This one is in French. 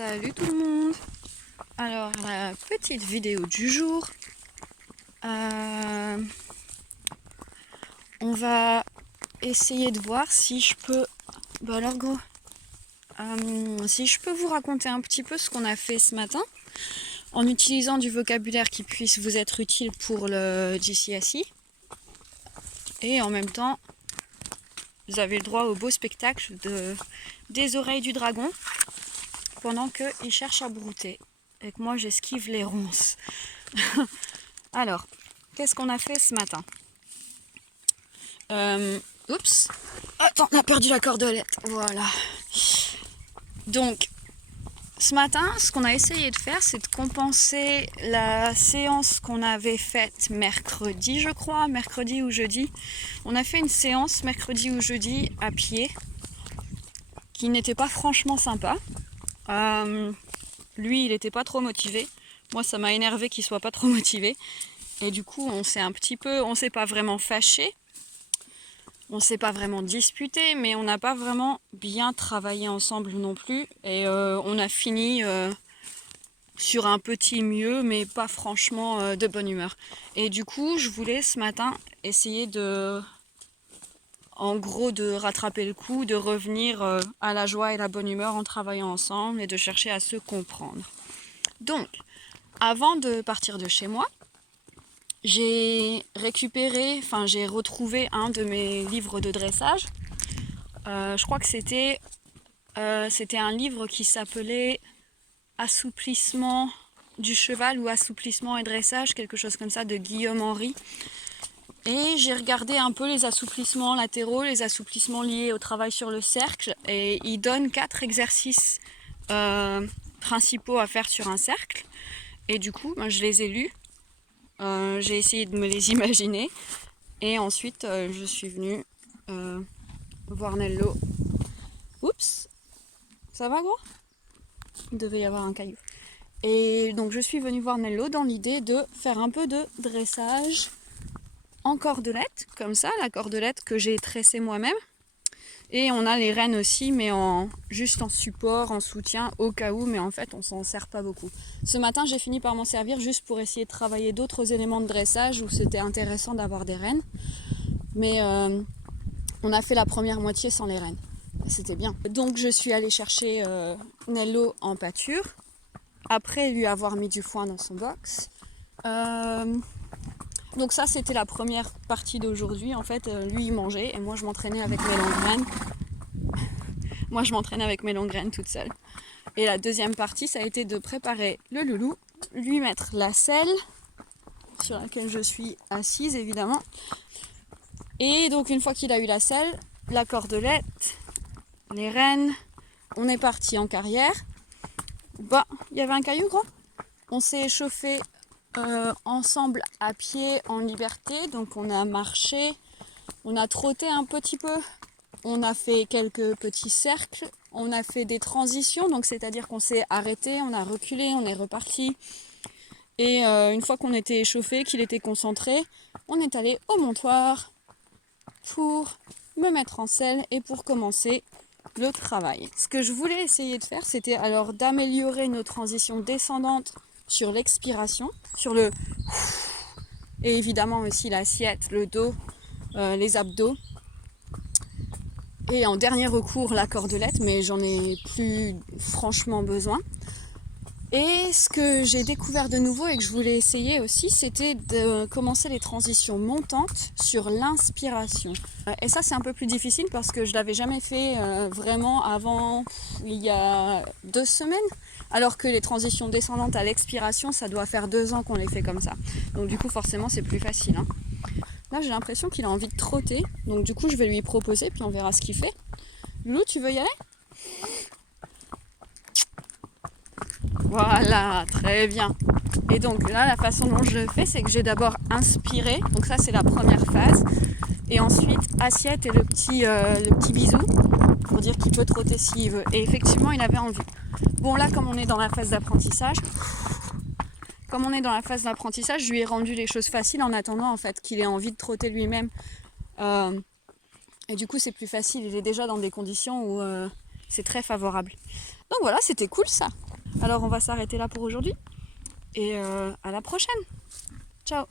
Salut tout le monde. Alors la petite vidéo du jour, on va essayer de voir si je peux, si je peux vous raconter un petit peu ce qu'on a fait ce matin en utilisant du vocabulaire qui puisse vous être utile pour le GCSE et en même temps vous avez le droit au beau spectacle des oreilles du dragon pendant qu'il cherche à brouter et que moi j'esquive les ronces. Alors, qu'est-ce qu'on a fait ce matin? Oups, attends, on a perdu la cordelette, voilà. Donc, ce matin, ce qu'on a essayé de faire, c'est de compenser la séance qu'on avait faite mercredi, je crois, mercredi ou jeudi. On a fait une séance mercredi ou jeudi à pied, qui n'était pas franchement sympa. Lui, il n'était pas trop motivé. Moi, ça m'a énervé qu'il soit pas trop motivé. Et du coup, on s'est pas vraiment fâché. On s'est pas vraiment disputé, mais on n'a pas vraiment bien travaillé ensemble non plus. Et on a fini sur un petit mieux, mais pas franchement de bonne humeur. Et du coup, je voulais ce matin essayer de rattraper le coup, de revenir à la joie et la bonne humeur en travaillant ensemble et de chercher à se comprendre. Donc, avant de partir de chez moi, j'ai retrouvé un de mes livres de dressage. Je crois que c'était un livre qui s'appelait Assouplissement du cheval ou Assouplissement et dressage, quelque chose comme ça, de Guillaume Henry. Et j'ai regardé un peu les assouplissements latéraux, les assouplissements liés au travail sur le cercle, et il donne 4 exercices principaux à faire sur un cercle. Et du coup, je les ai lus. J'ai essayé de me les imaginer et ensuite je suis venue voir Nello. Oups, ça va gros? Il devait y avoir un caillou. Et donc je suis venue voir Nello dans l'idée de faire un peu de dressage en cordelette, comme ça, la cordelette que j'ai tressée moi-même. Et on a les rênes aussi, mais juste en support, en soutien, au cas où, mais en fait on s'en sert pas beaucoup. Ce matin j'ai fini par m'en servir juste pour essayer de travailler d'autres éléments de dressage où c'était intéressant d'avoir des rênes. Mais on a fait la première moitié sans les rênes. C'était bien. Donc je suis allée chercher Nello en pâture, après lui avoir mis du foin dans son box. Donc ça c'était la première partie d'aujourd'hui. En fait, lui il mangeait et moi je m'entraînais avec mes longues graines. Moi je m'entraînais avec mes longues graines toute seule. Et la deuxième partie ça a été de préparer le loulou, lui mettre la selle sur laquelle je suis assise évidemment. Et donc une fois qu'il a eu la selle, la cordelette, les rênes, on est parti en carrière. Bah, il y avait un caillou gros. On s'est échauffé ensemble à pied en liberté, donc on a marché, on a trotté un petit peu, on a fait quelques petits cercles, on a fait des transitions, donc c'est-à-dire qu'on s'est arrêté, on a reculé, on est reparti. Et une fois qu'on était échauffé, qu'il était concentré, on est allé au montoir pour me mettre en selle et pour commencer le travail. Ce que je voulais essayer de faire, c'était alors d'améliorer nos transitions descendantes sur l'expiration, sur le et évidemment aussi l'assiette, le dos, les abdos. Et en dernier recours, la cordelette, mais j'en ai plus franchement besoin. Et ce que j'ai découvert de nouveau et que je voulais essayer aussi, c'était de commencer les transitions montantes sur l'inspiration. Et ça, c'est un peu plus difficile parce que je ne l'avais jamais fait vraiment avant il y a 2 semaines. Alors que les transitions descendantes à l'expiration, ça doit faire 2 ans qu'on les fait comme ça. Donc du coup, forcément, c'est plus facile. Hein. Là, j'ai l'impression qu'il a envie de trotter. Donc du coup, je vais lui proposer, puis on verra ce qu'il fait. Loulou, tu veux y aller ? Voilà, très bien. Et donc là, la façon dont je le fais, c'est que j'ai d'abord inspiré. Donc ça, c'est la première phase. Et ensuite, assiette et le petit bisou pour dire qu'il peut trotter s'il veut. Et effectivement, il avait envie. Bon, là, comme on est dans la phase d'apprentissage, je lui ai rendu les choses faciles en attendant en fait qu'il ait envie de trotter lui-même. Et du coup, c'est plus facile. Il est déjà dans des conditions où c'est très favorable. Donc voilà, c'était cool ça. Alors on va s'arrêter là pour aujourd'hui et à la prochaine. Ciao.